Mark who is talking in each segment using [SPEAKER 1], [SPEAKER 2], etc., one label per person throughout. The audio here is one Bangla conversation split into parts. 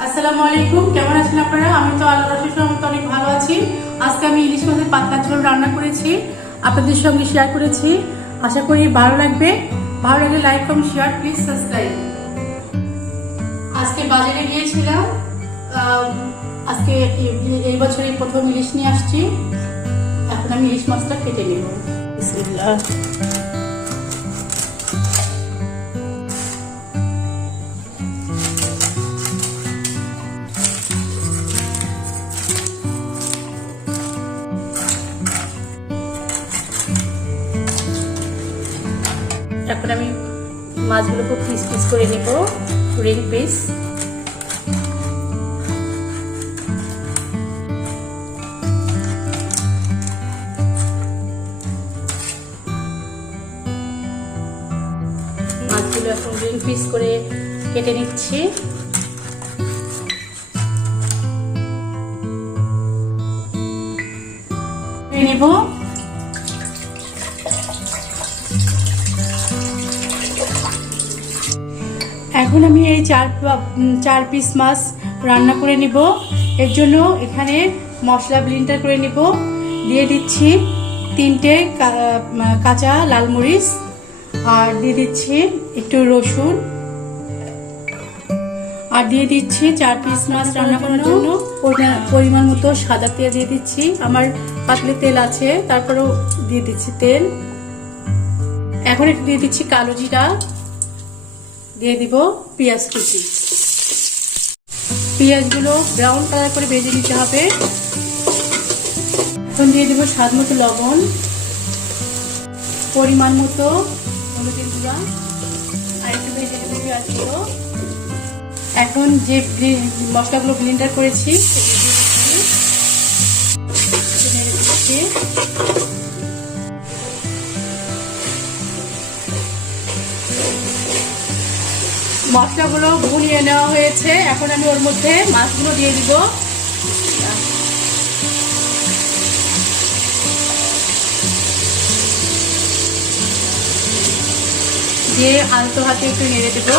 [SPEAKER 1] আসসালামু আলাইকুম, কেমন আছেন আপনারা? আমি তো আল্লাহ রসুল অনেক ভালো আছি। আজকে আমি ইলিশ মাছের পাতলা ঝোল রান্না করেছি, আপনাদের সঙ্গে শেয়ার করেছি। আশা করি ভালো লাগবে। ভালো লাগলে like comment share please subscribe আজকে বাজারে গিয়েছিলাম আজকে এই- এই বছরের প্রথম ইলিশ নিয়ে আসছি। এখন আমি ইলিশ মাছটা কেটে নেব। এখন আমি মাছগুলো খুব পিস পিস করে নেব রিং পিস মাছগুলো এখন পিস করে কেটে নিচ্ছি। নেব। এখন আমি এই চার চার পিস মাছ রান্না করে নিব। এর জন্য এখানে মশলা ব্লিন্ডার করে নিব। দিয়ে দিচ্ছি তিনটে কাঁচা লাল মরিচ। আর দিয়ে দিচ্ছি একটু রসুন। আর দিয়ে দিচ্ছি চার পিস মাছ রান্না করার জন্য। পরিমা- পরিমাণ মতো সাদা তেল দিয়ে দিচ্ছি। আমার পাতলি তেল আছে, তারপরেও দিয়ে দিচ্ছি তেল। এখন একটু দিয়ে দিচ্ছি কালো জিরা। দিয়ে দিব পেঁয়াজ কুচি। পেঁয়াজগুলো ব্রাউন কালার করে ভেজে নিতে হবে। এখন দিয়ে দিব স্বাদ মতো লবণ, পরিমাণ মতো হলুদের গুঁড়া, আর একটু ভেজে পেঁয়াজগুলো। এখন যে মশলাগুলো ব্লেন্ডার করেছি, সেগুলো দিয়ে দিচ্ছি। মশলাগুলো ভুনিয়ে নেওয়া হয়েছে। এখন আমি ওর মধ্যে মাছগুলো দিয়ে দিব। দিয়ে আলতো হাতে একটু নেড়ে দেবো।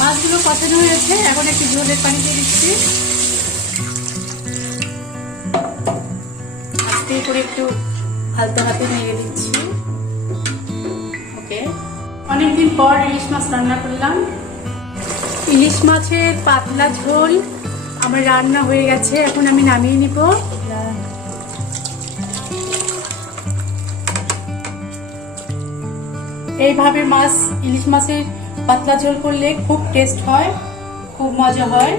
[SPEAKER 1] মাছগুলো কষানো হয়েছে। এখন একটু ঝোলের পানি দিয়ে দিচ্ছি। আস্তে করে একটু হালকা হাতে নেড়ে দিচ্ছি। ওকে অনেকদিন পর ইলিশ মাছ রান্না করলাম। ইলিশ মাছের পাতলা ঝোল আমার রান্না হয়ে গেছে, এখন আমি নামিয়ে নিব। এইভাবে মাছ, ইলিশ মাছের পাতলা ঝোল করলে খুব টেস্ট হয়, খুব মজা হয়।